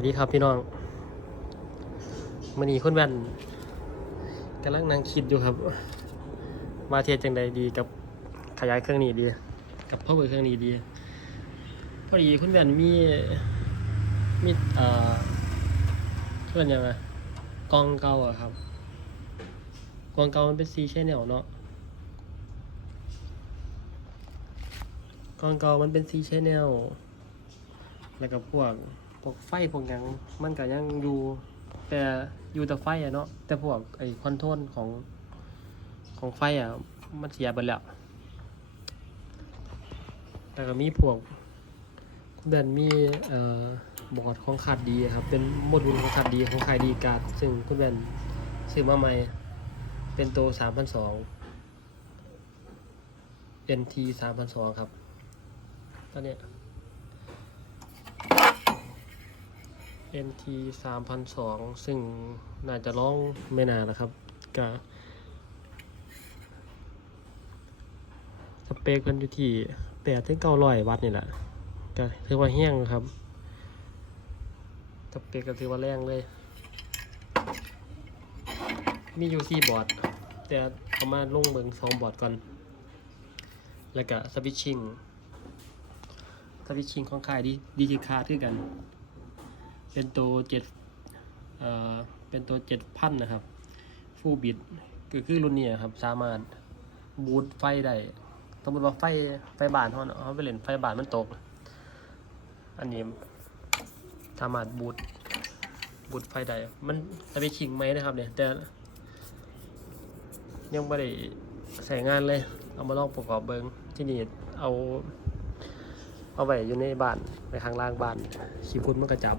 วัสดีครับพี่น้องมื่อนี้คุณแว่นกำลังนั่งคิดอยู่ครับ ว่าเทียจังใดดีกับขยายเครื่องนี้ดี กับพ่อเบอร์เครื่องนี้ดีพอดีคุณแว่นมีมีเอ่อเพื่อนยังไงกองเก่าอะครับกองเก่ามันเป็นซีแชนแนลเนาะกองเก่ามันเป็นซีแชนแนลแล้วก็พวก วกไฟพวกหยังมันก็ยังอยู่แต่อยู่แต่ไฟอะเนาะแต่พวกไอ้คอนโทรลของของไฟอะมันเสียไปแล้วแล้วก็มีพวกแบนมีเอ่อบอร์ดของขาดดีครับ เป็นโมดูลของขาดดีของขายดีการ์ดซึ่งคุณแบนซื้อมาใหม่เป็นตัว3,200 NT 3,200ครับ ตอนเนี้ NT 3,002 ซึ่งน่าจะร้องไม่นานนะครับกะสเปคมันอยู่ที่8ถึง900วัตต์นี่แหละก็ถือว่าแห้งครับสเปคก็ถือว่าแรงเลย มีอยู่4บอร์ดแต่เอามาลงเบิง2บอร์ดก่อน แล้วก็สวิตชิ่งสวิตชิ่งของค่ายดิจิคาร์คือกัน เป็นตัวเจ็ดเอ่อเป็นตัวเจ็ดพันนะครับ ฟูบิดก็คือรุ่นนี้ครับ สามารถบูตไฟได้สมมติว่าไฟไฟบานเขาเนเขาไปเล่นไฟบานมันตก อันนี้สามารถบูตบูตไฟได้ มันจะไปชิงไหมนะครับเนี่ยแต่ยังไม่ได้ใส่งานเลย เอามาลองประกอบเบิงที่นี่เอา เอาไว้อยู่ในบ้านในข้างล่างบ้านขี้ฝุ่นมันกระจับ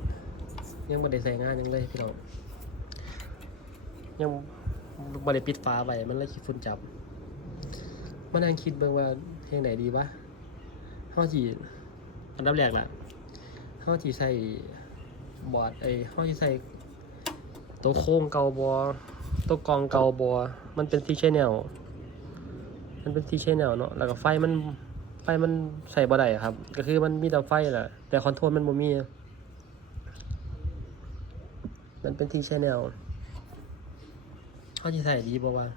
ยังไม่ได้ใส่งานหยังเลยพี่น้องยังไม่ได้ปิดฝาไว้มันเลยขี้ฝุ่นจับมานั่งคิดเบิ่งว่าเพลงไหนดีวะเฮาสิอันดับแรกล่ะเฮาสิใส่บอร์ดเอ้ยเฮาสิใส่ตัวโค้งเกาบอตัวกองเกาบอมันเป็นซีแนลมันเป็นซีแนลเนาะแล้วก็ไฟมันไฟมันใส่บ่ได้อะครับ ก็คือมันมีแต่ไฟแหละแต่คอนโทรลมันบ่มี มันเป็นทีชแนลเขาจะใส่ดีบ่ว่า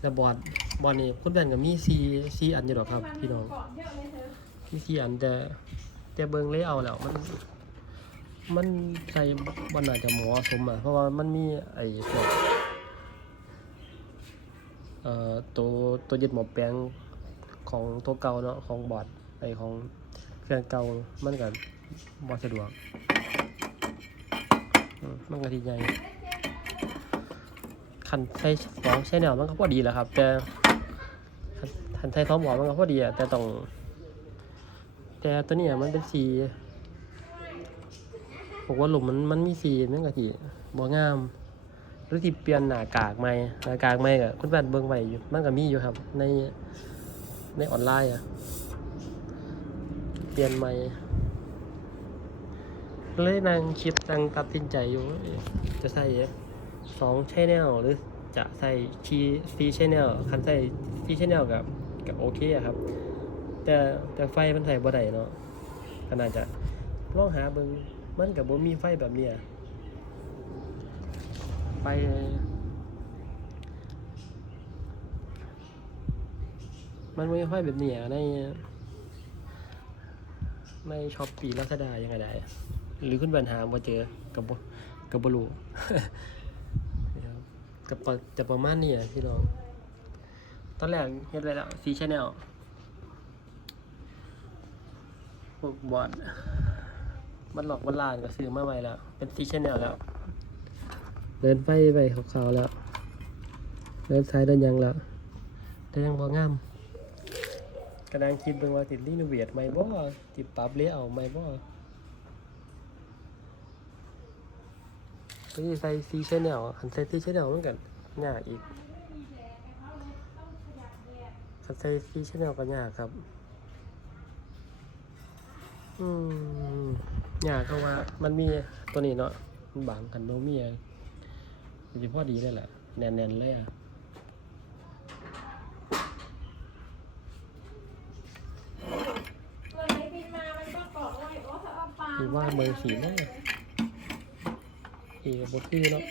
แต่บอดบอดนี่คุณแบนกับมีซีซีอันอยู่หรอกครับ พี่น้องมีซีอันแต่แต่เบิงเลยเอาแล้วมัน มันใส่บอลอาจจะเหมอสมอะเพราะว่ามันมีไอ้พวกเอ่อตัวตัวยึดหมอแปลงของตัวเก่าเนาะของบอดไอของเครื่องเก่ามันกับบอสะดวก มันก็ทีใหญ่คันใช้สองใช้แนวมันก็พอดีแหละครับ แต่คันใช้ท้องหมอมันก็พอดีอะแต่ต้อง แต่ตัวเนี้ยมันเป็นสีบอกว่าหลุมมันมันมีสีนั่นก็ทีบ่งามหรือที่เปลี่ยนหน้ากากใหม่หน้ากากใหม่ก็คุณแฟนเบิ่งไว้อยู่มันก็มีอยู่ครับ ในในออนไลน์อะเปลี่ยนใหม่ เลยนั่งคิดนั่งตัดสินใจอยู่ จะใส่สองชแนลหรือจะใส่ชีซีชแนลคันใส่ซีชแนลกับกับโอเคครับ แต่แต่ไฟมันใส่บ่ได้เนาะก็น่าจะลองหาเบิงมันกับบ่มีไฟแบบเนี้ยไปมันบ่มีไฟแบบเนี้ยในในช้อปปี้ลาซาด้ายังไงได้ หรือคุณปัญหาบ่เจอกับบ่กับบ่รู้นะครับกับปะจะประมาณนี้อะพี่น้อง ตอนแรกเฮ็ดไว้แล้วสีชแนลพวกบอร์ดมันหลอกมันลานก็ซื้อมาใหม่แล้ว เป็นสีชแนลแล้ว เดินไฟไปขาวๆแล้ว เดินซ้ายเดินยังแล้วแต่ยังบ่งามกำลังคิดเบิ่งว่าติดรีโนเวทไหมบ่ติดปรับเลเยอร์ไหมบ่ ก็จะใส่ซีชแนลคันใส่ซีชแนลมันกันยากอีกคันใส่ซีชแนลก็ยากครับ อืมยากเพราะว่า มันมีตัวนี้เนาะมันบางกันโนมีอะมันจะพอดีเลยแหละแน่นๆเลยอะวันไหนบินมามันก็เกาะไว้โอ้ถ้าเอาปลาสีว่าเมืองสีแน่ สีกับบคือเนาะ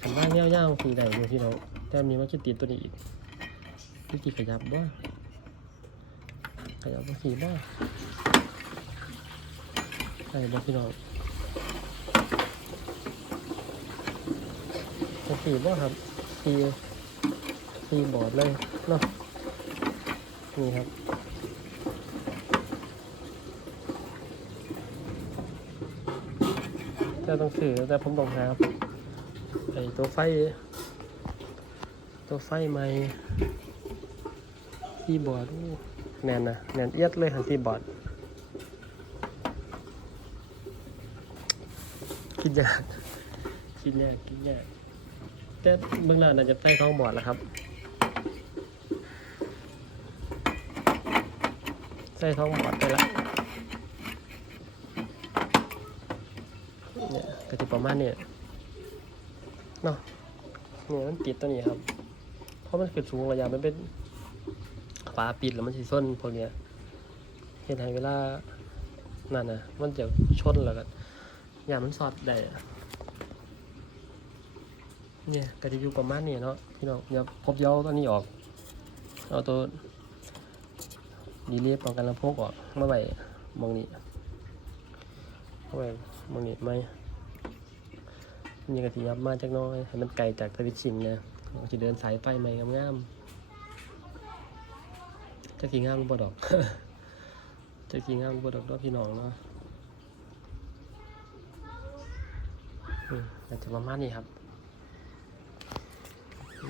ขันว่าเงี้ยวย่างสีใดอยู่พี่น้องแต่มีมันจะติดตัวนี้อีกวิธีขยับบ่ขยับบ่สีบ่ใช่บ่พี่น้องจะสีบ่ครับสีสีบอร์ดเลยเนาะนี่ครับ แต่ต้องซื้อแต่ผมต้องหาไอตัวไฟ ตัวไฟใหม่คีย์บอร์ดแน่นนะแน่นเอียดเลยครับคีย์บอร์ดคิดยากคิดยากคิดยากแต่เบื้องหน้าน่าจะใส่ท้องบอร์ดแล้วครับใส่ท้องบอร์ดไปและ เนี่ยก็จะประ มาณนี้เนาะเนี่ยมันติดตัวนี้ครับ เพราะมันขึ้นสูงระยะมันเป็นฝาปิดแล้วมันสิส้นพวกเนี้ยเห็นให้เวลานั่นนะมันจะชนแล้วก็อย่างมันสอดได้เนี่ยก็จะอยู่ประมาณนี้เนาะพี่น้องเดี๋ยวพบเย้าตัวนี้ออก เอาตัวดีเลย์ป้องกันลำโพงออกมาไว้มองนี้เอาไว้มองนี้ไหม นี่ก็ทียับมาจากน้อย ให้มันไกลจากสวิตชิงนะเราจะเดินสายไฟใหม่งามๆจะกี่งามบ่ดอกจะกี่งามบ่ดอกเนาะพี่น้องเนาะอาจจะประมาณนี้ครับ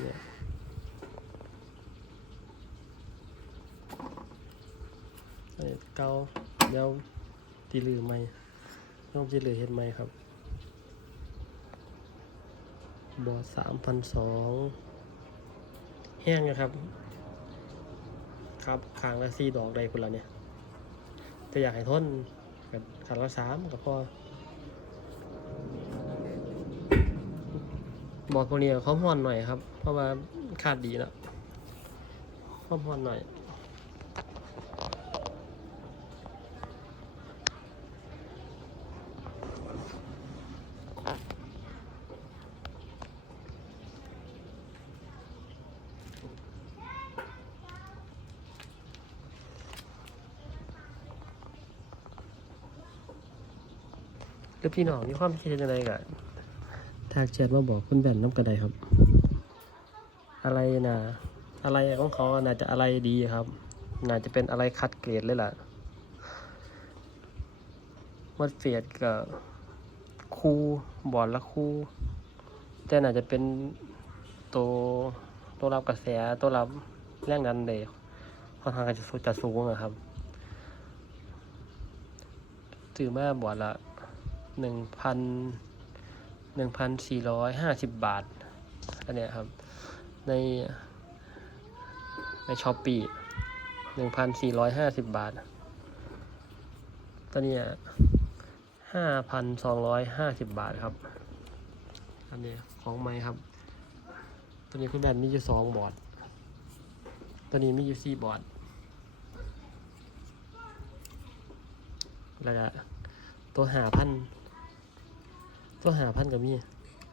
เนี่ยเอ้าเดี๋ยวตีลือไหม่น้องจีลือเห็นไหม่ครับ บอสามพันสองแห้งนะครับ ครับคางละสี่ดอกใดคนละเนี่ยแต่อยากให้ทนกับคางละสามกับพอบอดพวกนี้เขาห่อนหน่อยครับ เพราะว่าขาดดีแล้วเขาห่อนหน่อย แล้วพี่น้องมีความคิดเห็นอะไรกับทากแชทมาบอกคุณแบนน้ำกระไดครับ อะไรนะอะไรของเขาน่าจะอะไรดีครับ น่าจะเป็นอะไรคัดเกรดเลยล่ะวัดเฟียดกับคูบอร์ดละคูแต่น่าจะเป็นตัวตัวรับกระแสตัวรับแรงดันเดยค่อนข้างจะสูจะสูงอะครับถือมาบอร์ดละ หนึ่งพันหนึ่งพันสี่ร้อยห้าสิบบาท อันเนี้ยครับ ใน ในช้อปปี้หนึ่งพันสี่ร้อยห้าสิบบาท ตัวเนี้ยห้าพันสองร้อยห้าสิบบาทครับ อันนี้ของไม้ครับ ตัวนี้คุณแบนมีอยู่สองบอร์ด ตัวนี้มีอยู่สี่บอร์ดแล้วก็ตัวหาพัน ตัวหาพันกับมี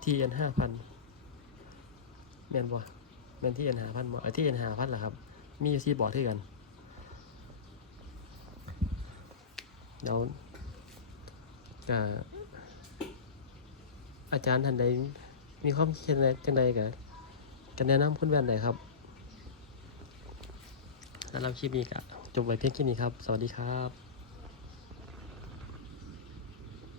ทีเอ็นห้าพันแมนบ่แมนที่เอ็นหาพันบ่ไอที่เอ็นหาพันเหรอครับ มีอยู่ที่บอร์ดที่กัน เดี๋ยวอาจารย์ท่านใดมีความคิดเห็นจังใดกันกันแนะนำคุณแวนไหนครับสำหรับคลิปนี้ก็จบไว้เพียงแค่นี้ครับ สวัสดีครับ